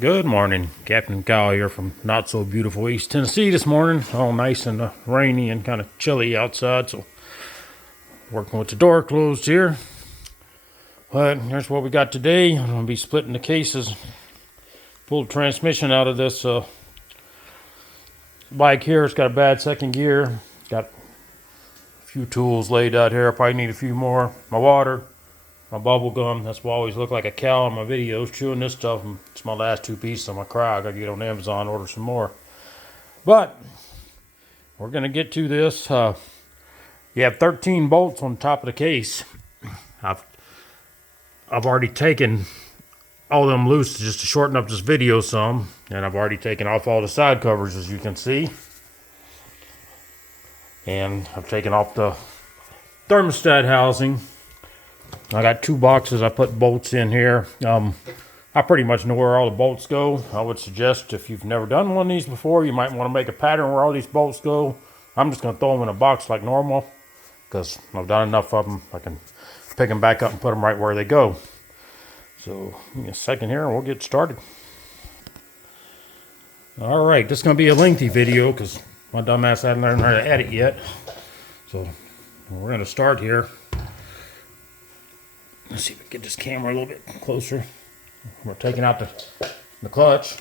Good morning, Captain Kyle here from not so beautiful East Tennessee this morning. All nice and rainy and kind of chilly outside, so working with the door closed here. But here's what we got today. I'm going to be splitting the cases, pull the transmission out of this bike here. It's got a bad second gear. Got a few tools laid out here. I probably need a few more. My water, my bubble gum. That's why I always look like a cow in my videos chewing this stuff. It's my last two pieces of my cry. I gotta get on Amazon, order some more. But we're gonna get to this. You have 13 bolts on top of the case. I've already taken all of them loose just to shorten up this video some, and I've already taken off all the side covers, as you can see. And I've taken off the thermostat housing. I got two boxes I put bolts in here. I pretty much know where all the bolts go. I would suggest if you've never done one of these before, you might want to make a pattern where all these bolts go. I'm just going to throw them in a box like normal because I've done enough of them. I can pick them back up and put them right where they go. So give me a second here and we'll get started. All right, this is going to be a lengthy video because my dumbass hasn't learned how to edit yet. So we're going to start here. Let's see if we can get this camera a little bit closer. We're taking out the clutch.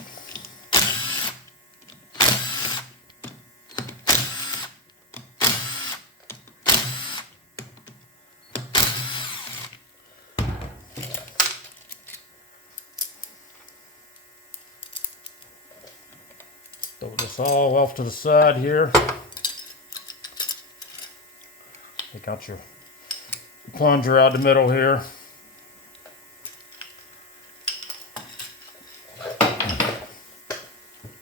Throw this all off to the side here. Take out your plunger out the middle here.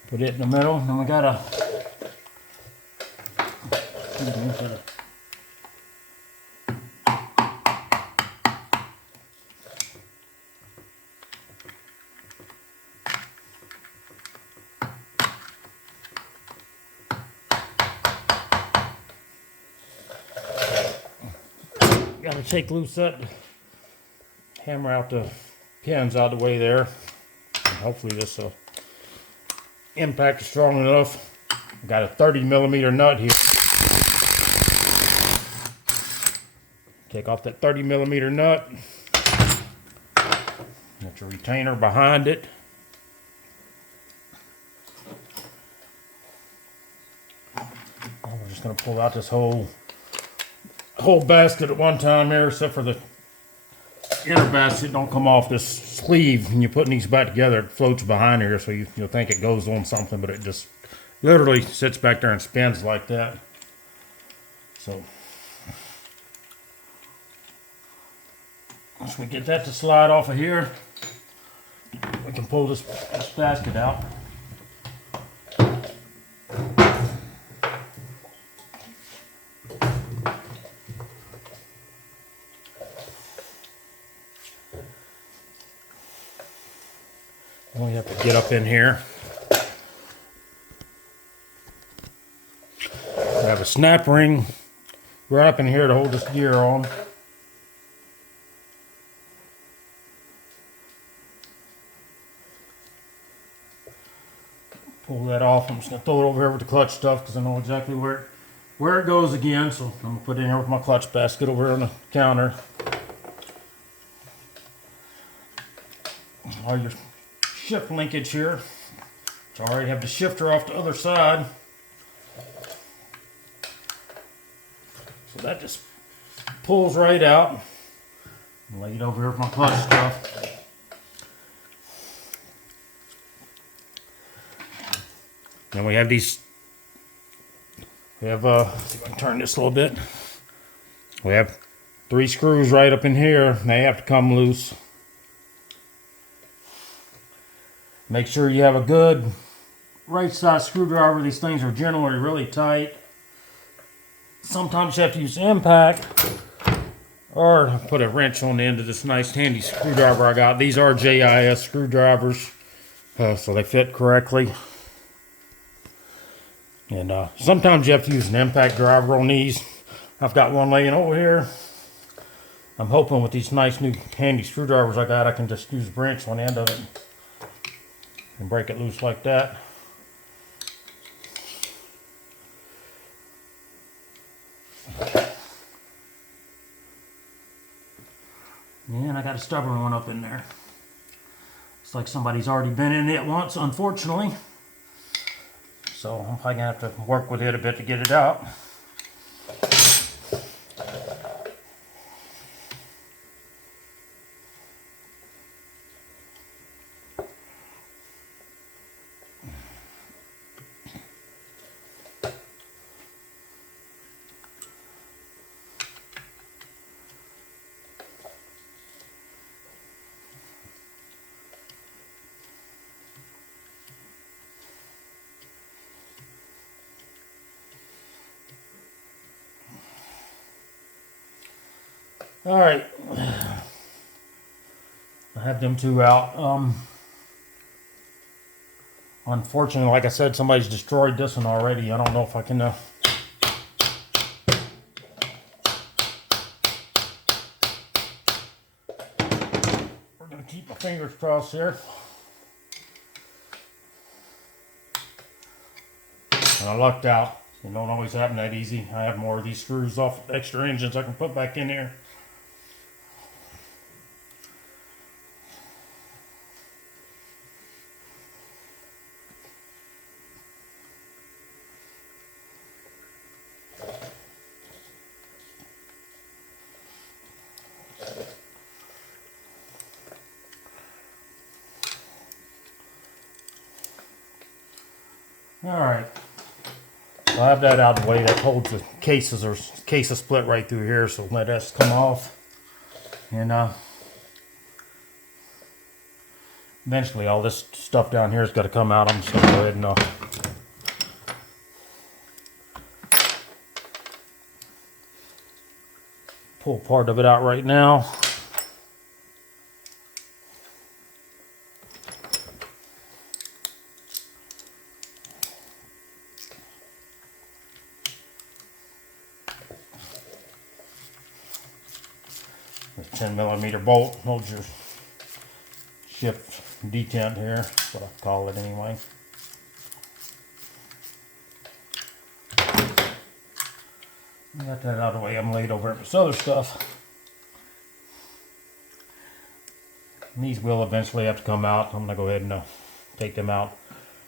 Put it in the middle, and we gotta take loose that, hammer out the pins out of the way there. And hopefully this impact is strong enough. I got a 30mm nut here. Take off that 30mm nut. Got your retainer behind it. We're just going to pull out this whole basket at one time here, except for the inner basket don't come off this sleeve. When you're putting these back together, it floats behind here, so you'll think it goes on something, but it just literally sits back there and spins like that. So once we get that to slide off of here, we can pull this basket out. We have to get up in here. We have a snap ring right up in here to hold this gear on. Pull that off. I'm just going to throw it over here with the clutch stuff because I know exactly where it goes again. So I'm going to put it in here with my clutch basket over here on the counter. All your shift linkage here. So I already have the shifter off the other side. So that just pulls right out. I'll lay it over here with my clutch stuff. Then we have these, see if I can turn this a little bit. We have 3 screws right up in here. They have to come loose. Make sure you have a good right side screwdriver. These things are generally really tight. Sometimes you have to use impact or put a wrench on the end of this nice handy screwdriver I got. These are JIS screwdrivers, so they fit correctly. And sometimes you have to use an impact driver on these. I've got one laying over here. I'm hoping with these nice new handy screwdrivers I got, I can just use a wrench on the end of it. and break it loose like that. And I got a stubborn one up in there. It's like somebody's already been in it once, unfortunately. So I'm probably gonna have to work with it a bit to get it out. All right, I have them two out. Unfortunately, like I said, somebody's destroyed this one already. I don't know if I can. We're gonna keep my fingers crossed here. And I lucked out. It don't always happen that easy. I have more of these screws off extra engines I can put back in here. All right. So I have that out of the way. That holds the cases, or case is split right through here, so let that come off. And eventually all this stuff down here has got to come out. I'm just going to go ahead and pull part of it out right now. This 10mm bolt holds your shift detent here. That's what I call it anyway. Got that out of the way. I'm laid over this other stuff. And these will eventually have to come out. I'm gonna go ahead and take them out.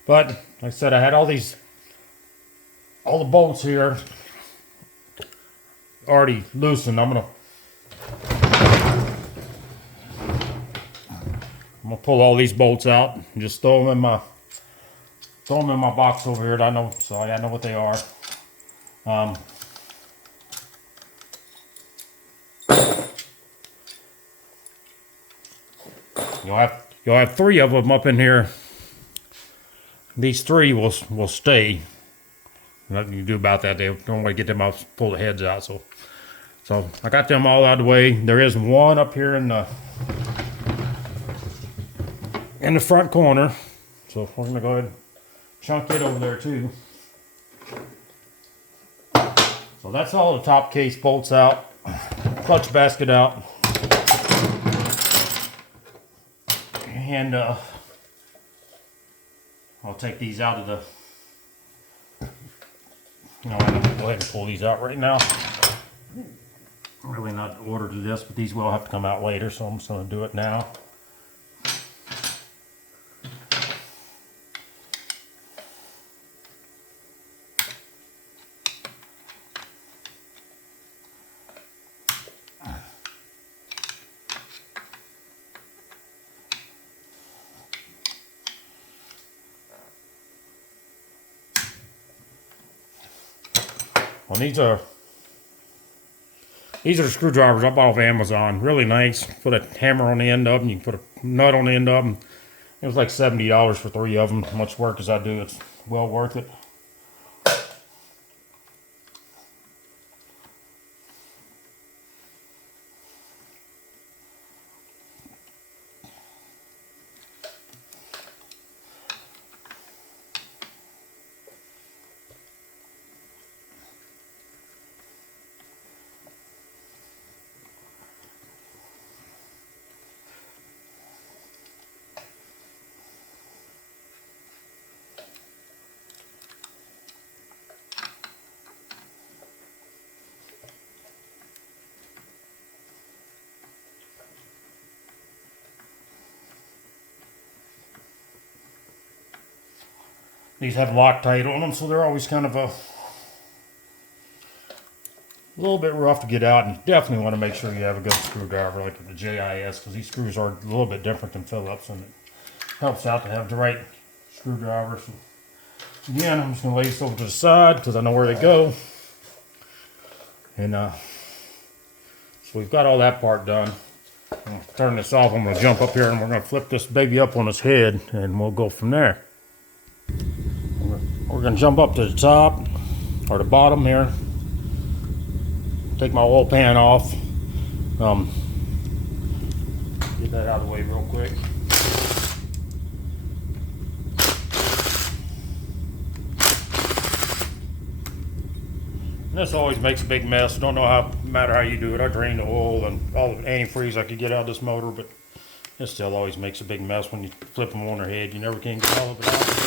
But like I said, I had all the bolts here already loosened. I'm gonna pull all these bolts out and just throw them in my box over here. I know what they are. You'll have three of them up in here. These three will stay. Nothing you can do about that. They don't want to get them out, pull the heads out. So I got them all out of the way. There is one up here in the front corner. So we're gonna go ahead and chunk it over there too. So that's all the top case bolts out, clutch basket out, and I'll take these out of the. I'm gonna go ahead and pull these out right now. I'm really not ordered to this, but these will have to come out later, so I'm just gonna do it now. Well, these are screwdrivers I bought off Amazon. Really nice. Put a hammer on the end of them. You can put a nut on the end of them. It was like $70 for 3 of them. As much work as I do, it's well worth it. These have Loctite on them, so they're always kind of a little bit rough to get out, and you definitely want to make sure you have a good screwdriver like the JIS, because these screws are a little bit different than Phillips, and it helps out to have the right screwdriver. So again, I'm just going to lay this over to the side because I know where they go. And so we've got all that part done. I'm going to turn this off. I'm going to jump up here and we're going to flip this baby up on its head, and we'll go from there. We're going to jump up to the top or the bottom here. Take my oil pan off. Get that out of the way real quick. This always makes a big mess. Don't know how, matter how you do it. I drain the oil and all the antifreeze I could get out of this motor, but it still always makes a big mess when you flip them on their head. You never can get all of it out.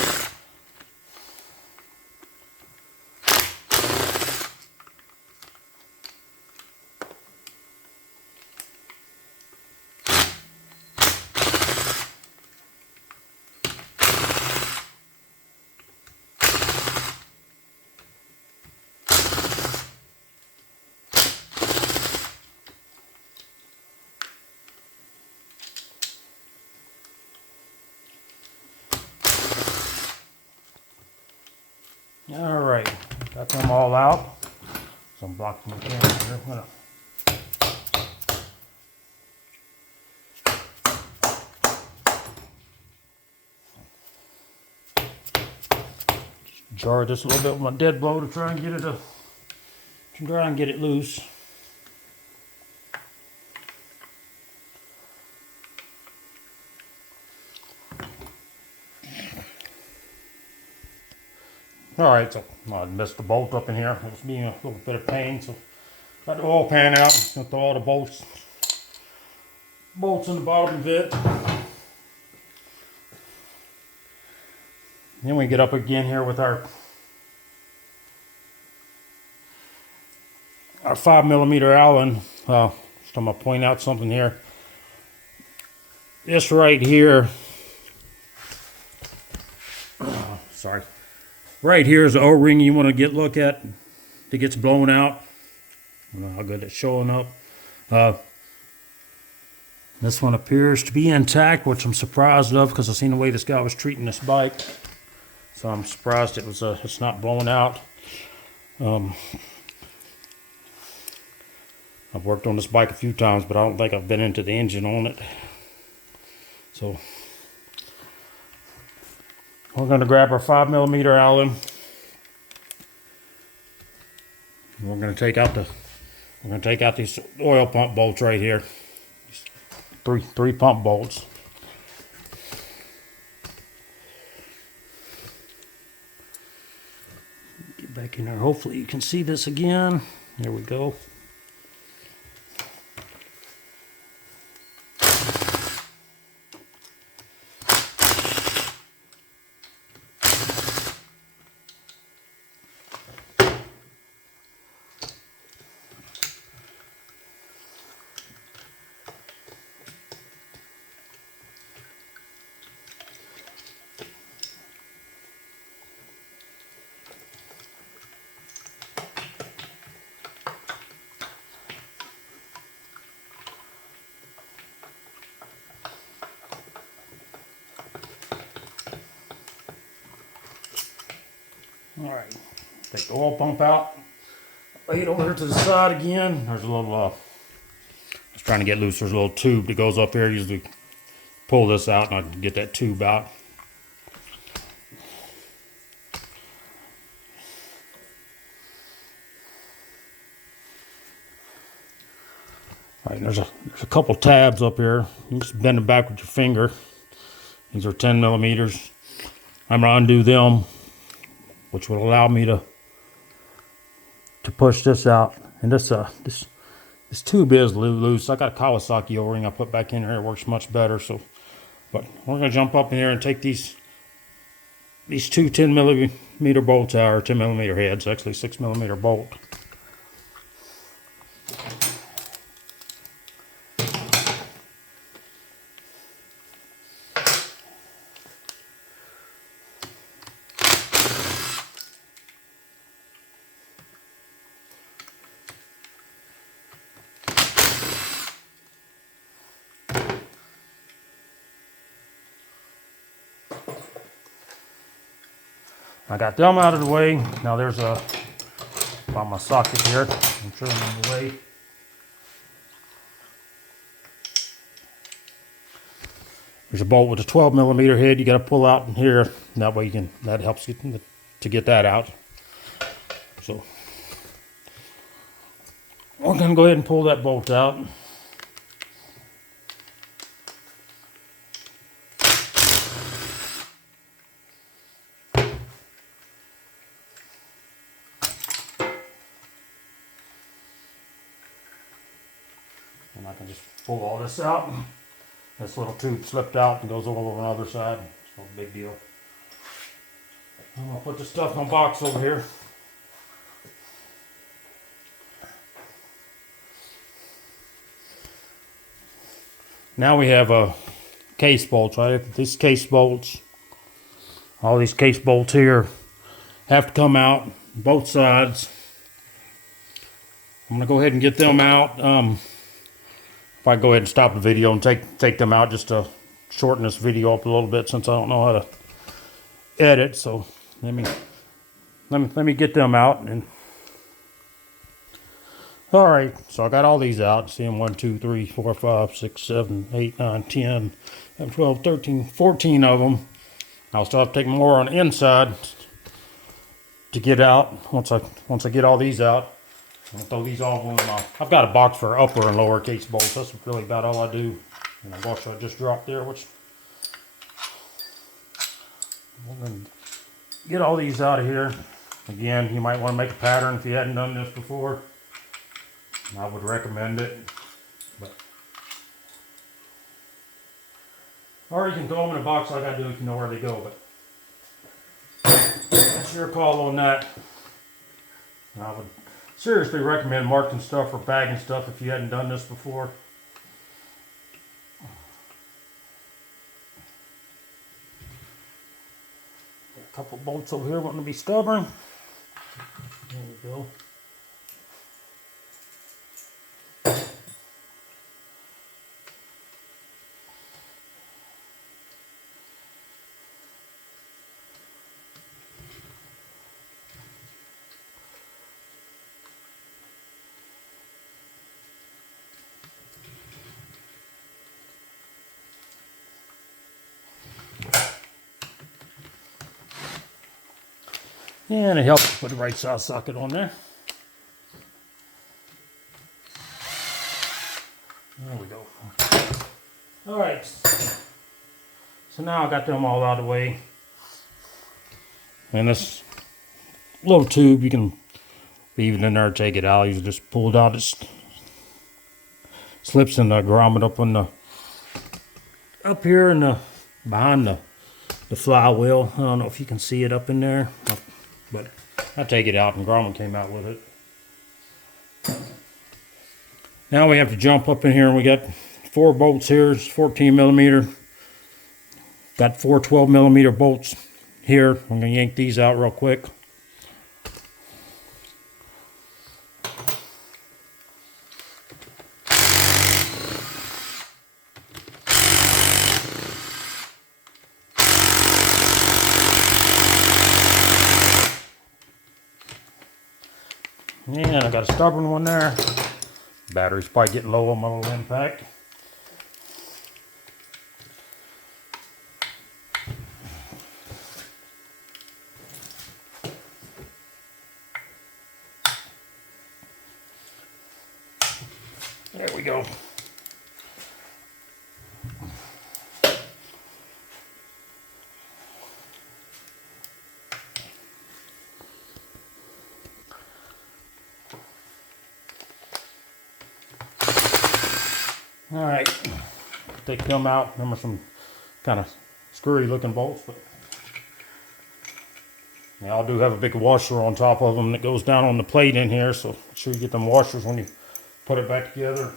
All right, got them all out. So I'm blocking the camera here. Just jar this a little bit with my dead blow to try and get it loose. Alright, so I missed the bolt up in here. It was being a little bit of pain, so got the oil pan out, got all the bolts in the bottom of it. Then we get up again here with our 5mm Allen. Just I'm gonna point out something here. This right here, sorry. Right here is the O-ring you want to look at that gets blown out. I don't know how good it's showing up. This one appears to be intact, which I'm surprised of because I've seen the way this guy was treating this bike. So I'm surprised it's not blown out. I've worked on this bike a few times, but I don't think I've been into the engine on it. So we're going to grab our 5mm Allen. We're going to take out these oil pump bolts right here. Three pump bolts. Get back in there. Hopefully you can see this again. There we go. Alright, take the oil pump out, lay it over to the side again. There's a little, I was trying to get loose, there's a little tube that goes up here. Usually pull this out and I can get that tube out. Alright, there's a couple tabs up here. You just bend them back with your finger. These are 10mm. I'm going to undo them, which will allow me to push this out. And this tube is loose. I got a Kawasaki O-ring I put back in here. It works much better. So, but we're gonna jump up in here and take these two 10mm bolts out, or 10mm heads. Actually, 6mm bolt. I got them out of the way. Now there's a, on my socket here, I'm sure I'm in the way. There's a bolt with a 12mm head you got to pull out in here. That way you can, that helps you to get that out. So we're going to go ahead and pull that bolt out. And I can just pull all this out. This little tube slipped out and goes over on the other side. It's no big deal. I'm going to put the stuff in a box over here. Now we have a case bolts, right? These case bolts, all these case bolts here have to come out both sides. I'm going to go ahead and get them out. If I go ahead and stop the video and take them out just to shorten this video up a little bit, since I don't know how to edit. So let me get them out. And all right, so I got all these out. See them 1, 2, 3, 4, 5, 6, 7, 8, 9, 10, 11, 12, 13, 14 of them. I'll still have to take more on the inside to get out. Once I get all these out, I'll throw these all in my, I've got a box for upper and lower case bolts. That's really about all I do. And the washer I just dropped there, which we're going to get all these out of here. Again, you might want to make a pattern if you hadn't done this before. I would recommend it. But, or you can throw them in a box like I do if you know where they go. But that's your call on that. And I would seriously recommend marking stuff or bagging stuff if you hadn't done this before. Got a couple bolts over here wanting to be stubborn. There we go. And it helps to put the right size socket on there. There we go. Alright. So now I got them all out of the way. And this little tube, you can leave it in there, take it out. You just pull it out. It slips in the grommet up on the, up here in the, behind the flywheel. I don't know if you can see it up in there. But I take it out and grommet came out with it. Now we have to jump up in here and we got 4 bolts here. It's 14mm. Got 4 12mm bolts here. I'm going to yank these out real quick. And I got a stubborn one there. Battery's probably getting low on my little impact. There we go. All right, take them out. Them are some kind of screwy looking bolts, but they all do have a big washer on top of them that goes down on the plate in here, so make sure you get them washers when you put it back together.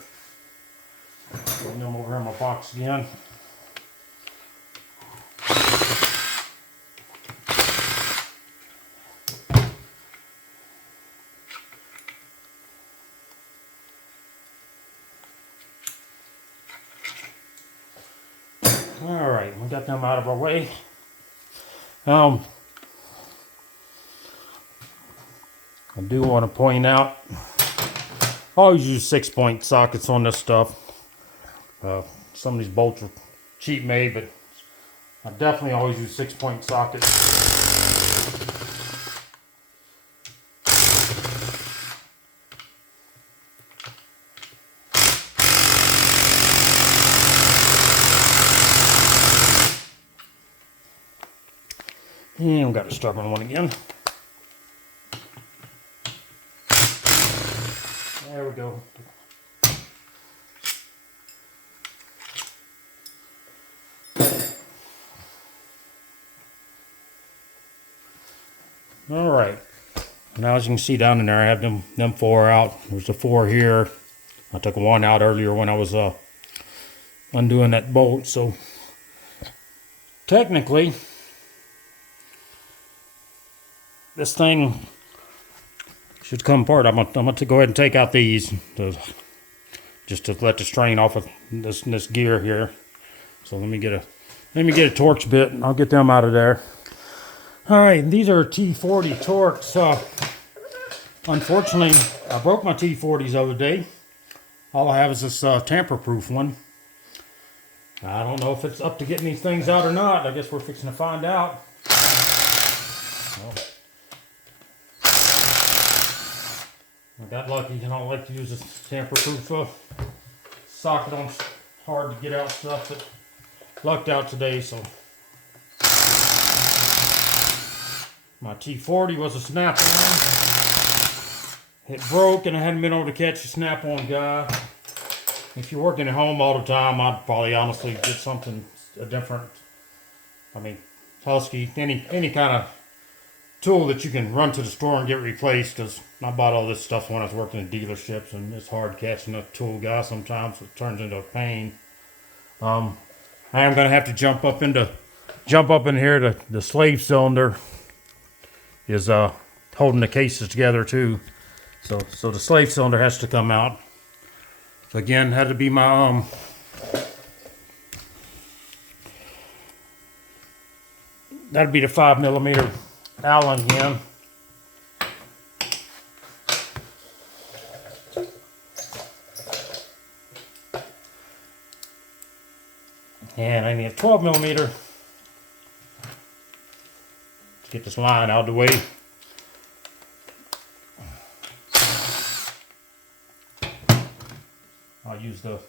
Put them over in my box again. All right, we got them out of our way. I do want to point out, I always use 6-point sockets on this stuff. Some of these bolts are cheap made, but I definitely always use 6-point sockets. And we got a stubborn one again. There we go. All right. Now as you can see down in there, I have them 4 out. There's the 4 here. I took one out earlier when I was undoing that bolt. So technically, this thing should come apart. I'm gonna go ahead and take out these just to let the strain off of this gear here. So let me get a Torx bit and I'll get them out of there. All right, these are T40 Torx. Unfortunately, I broke my T40s the other day. All I have is this tamper-proof one. I don't know if it's up to getting these things out or not. I guess we're fixing to find out. Well, I got lucky. I don't like to use this tamper-proof socket on hard to get out stuff, but lucked out today. So my T40 was a snap-on. It broke and I hadn't been able to catch a snap-on guy. If you're working at home all the time, I'd probably honestly get something different. I mean, Husky, any kind of tool that you can run to the store and get replaced, because I bought all this stuff when I was working in dealerships and it's hard catching a tool guy sometimes. It turns into a pain. I am going to have to jump up in here. The slave cylinder is holding the cases together too. So the slave cylinder has to come out. So again, had to be my that'd be the 5mm Allen again. And I need a 12mm to get this line out of the way. I'll use the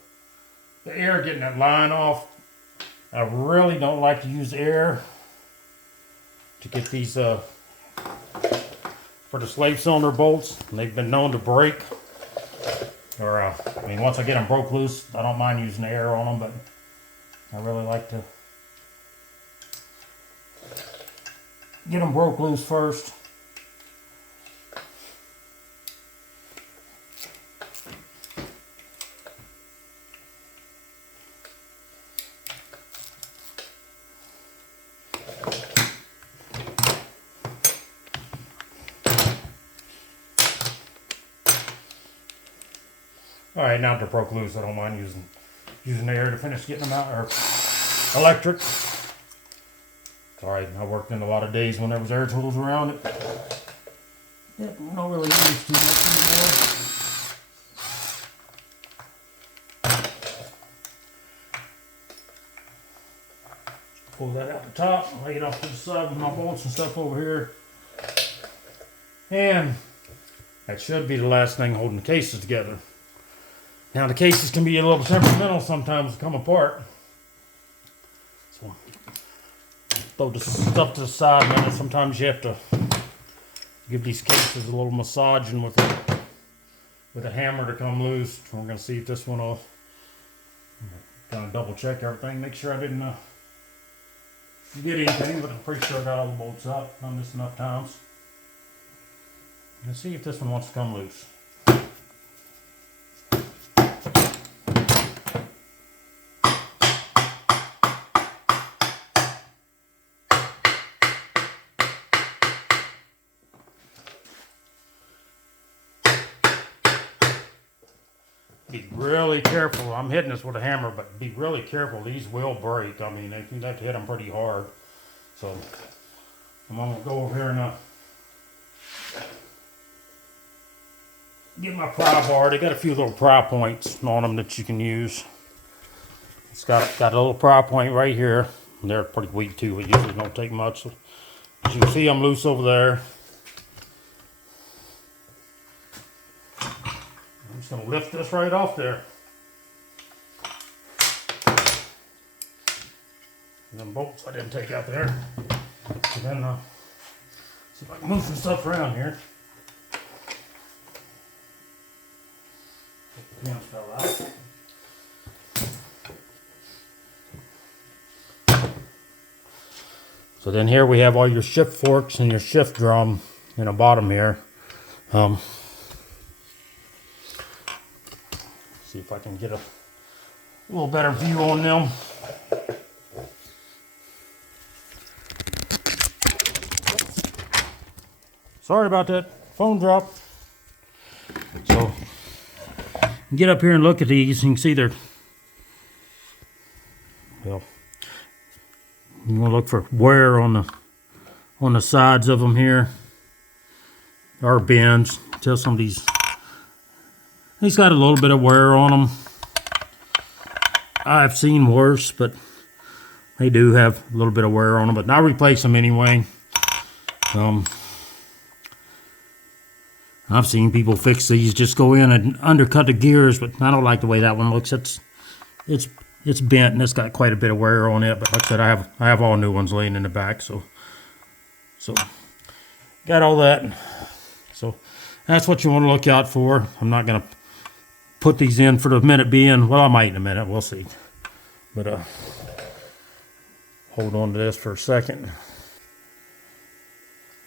air getting that line off. I really don't like to use air to get these for the slave cylinder bolts. And they've been known to break. Or I mean, once I get them broke loose, I don't mind using air on them, but I really like to get them broke loose first. All right, now they're broke loose. I don't mind using air to finish getting them out, or electric. Sorry, I worked in a lot of days when there was air tools around it. Yeah, don't really use too much anymore. Pull that out the top, lay it off to the side with my bolts and stuff over here. And that should be the last thing holding the cases together. Now the cases can be a little temperamental sometimes to come apart. So throw the stuff to the side, man. Sometimes you have to give these cases a little massaging with a hammer to come loose. We're going to see if this one will kind of double check everything, make sure I didn't get anything, but I'm pretty sure I got all the bolts out. Done this enough times. Let's see if this one wants to come loose. Be really careful. I'm hitting this with a hammer, but be really careful. These will break. I mean, you have to hit them pretty hard. So I'm going to go over here and get my pry bar. They got a few little pry points on them that you can use. It's got a little pry point right here. They're pretty weak too. It usually don't take much. So, as you can see, I'm loose over there. I'm just gonna lift this right off there. And them bolts I didn't take out there. And then see if I can move some stuff around here. The pins fell out. So then here we have all your shift forks and your shift drum in the bottom here. See if I can get a little better view on them. Sorry about that phone drop. So get up here and look at these. You can see they're, well, you want to look for wear on the sides of them here, or bends. Tell some of these got a little bit of wear on them. I've seen worse, but they do have a little bit of wear on them. But I replace them anyway. I've seen people fix these, just go in and undercut the gears, but I don't like the way that one looks. It's bent and it's got quite a bit of wear on it. But like I said, I have all new ones laying in the back, so got all that. So that's what you want to look out for. I'm not gonna put these in for the minute being. Well, I might in a minute. We'll see. But hold on to this for a second.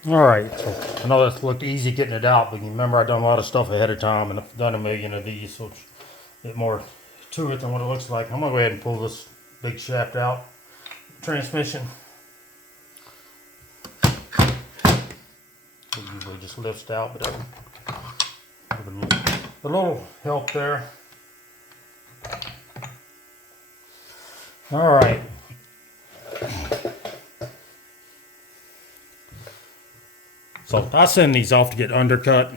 All right, so I know that looked easy getting it out, but you remember I've done a lot of stuff ahead of time, and I've done a million of these, so it's a bit more to it than what it looks like. I'm gonna go ahead and pull this big shaft out. Transmission. It usually just lifts out, but a little help there. All right. So I send these off to get undercut.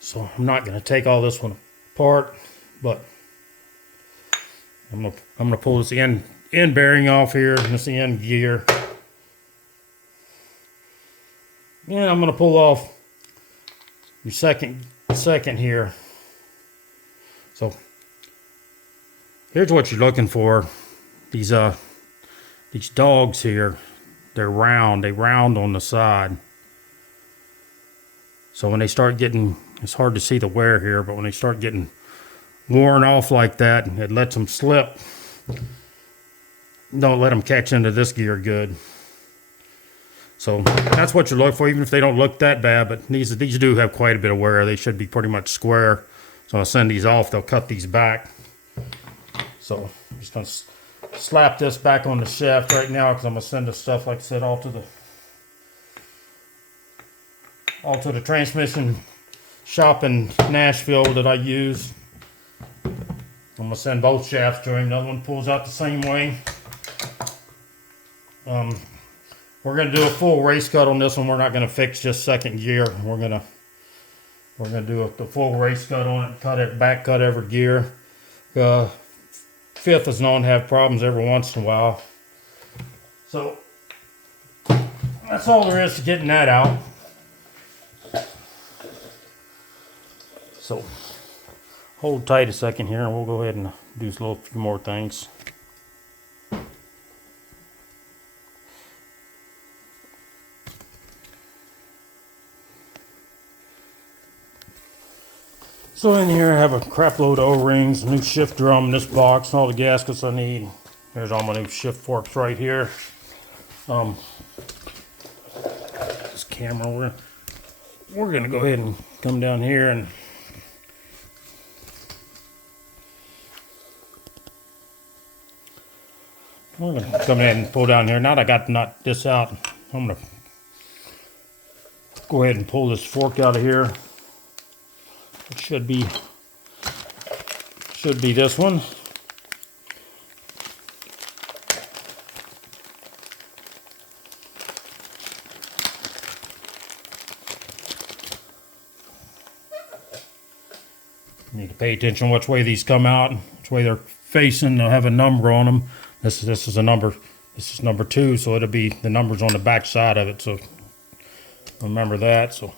So I'm not going to take all this one apart, but I'm gonna pull this end bearing off here, and this end gear. And I'm going to pull off your second here. So here's what you're looking for. These dogs here. They're round. They round on the side. So when they start getting, it's hard to see the wear here, but when they start getting worn off like that, it lets them slip. Don't let them catch into this gear good. So that's what you look for, even if they don't look that bad. But these do have quite a bit of wear. They should be pretty much square. So I'll send these off. They'll cut these back. So I'm just going to slap this back on the shaft right now, because I'm gonna send the stuff, like I said, all to the transmission shop in Nashville that I use. I'm gonna send both shafts to him. The other one pulls out the same way. We're gonna do a full race cut on this one. We're not gonna fix just second gear. We're gonna do the full race cut on it, back cut every gear. Fifth is known to have problems every once in a while. So that's all there is to getting that out. So hold tight a second here, and we'll go ahead and do a few more things. So in here I have a crap load of O-rings, a new shift drum in this box, and all the gaskets I need. There's all my new shift forks right here. This camera, we're gonna go ahead and come down here and we're gonna come in and pull down here. Now that I got this out, I'm gonna go ahead and pull this fork out of here. It should be this one. You need to pay attention which way these come out, which way they're facing. They'll have a number on them. This is a number. This is number 2, so it'll be the numbers on the back side of it. So remember that. So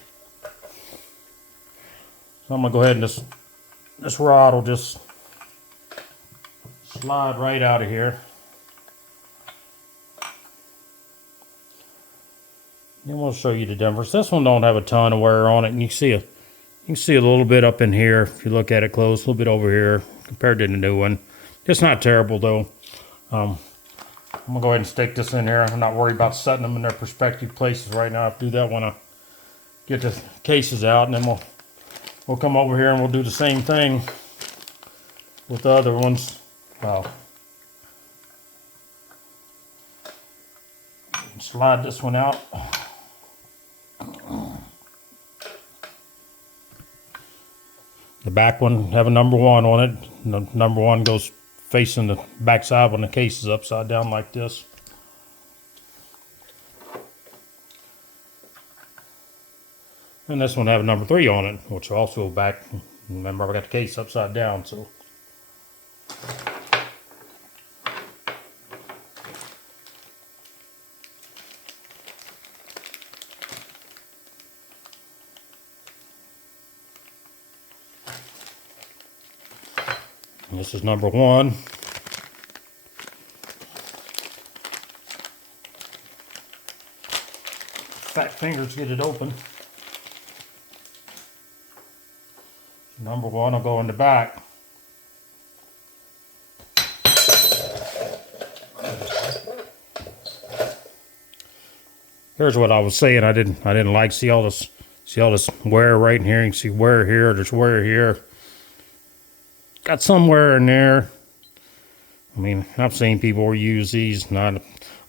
I'm gonna go ahead and this rod will just slide right out of here. And we'll show you the difference. This one don't have a ton of wear on it, and you can see a little bit up in here if you look at it close, a little bit over here compared to the new one. It's not terrible though. I'm gonna go ahead and stick this in here. I'm not worried about setting them in their respective places right now. I'll do that when I get the cases out, and then we'll come over here and we'll do the same thing with the other ones. Slide this one out. The back one have a number 1 on it. The number 1 goes facing the back side when the case is upside down like this. And this one have a number 3 on it, which also back. Remember, I got the case upside down, so. And this is number 1. Fat fingers get it open. Number 1 will go in the back. Here's what I was saying. I didn't like see all this wear right in here. You can see wear here. There's wear here. Got some wear in there. I mean, I've seen people use these. I'm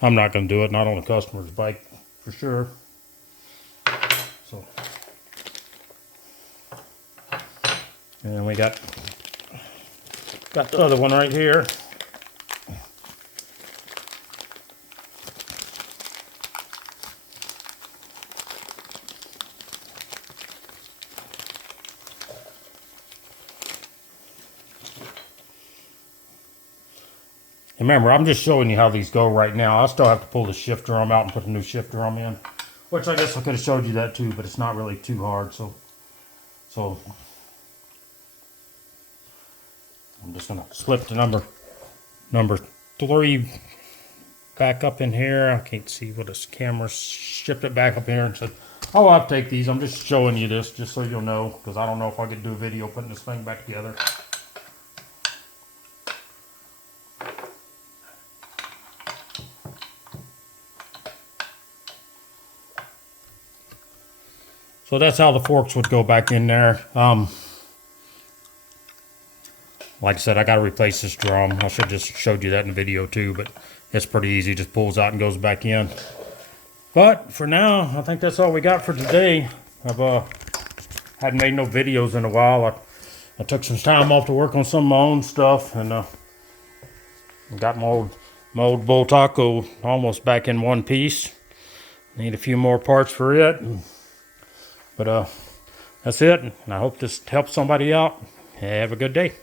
not going to do it. Not on a customer's bike for sure. So, and we got the other one right here. Remember, I'm just showing you how these go right now. I still have to pull the shift drum out and put a new shift drum in, which I guess I could have showed you that too, but it's not really too hard. So I'm just gonna slip the number 3 back up in here. I can't see what this camera shipped it back up here and said, "Oh, I'll take these." I'm just showing you this just so you'll know, because I don't know if I could do a video putting this thing back together. So that's how the forks would go back in there. Like I said, I got to replace this drum. I should have just showed you that in the video too, but it's pretty easy. Just pulls out and goes back in. But for now, I think that's all we got for today. I've hadn't made no videos in a while. I took some time off to work on some of my own stuff, and got my old Bull Taco almost back in one piece. Need a few more parts for it. But that's it. And I hope this helps somebody out. Have a good day.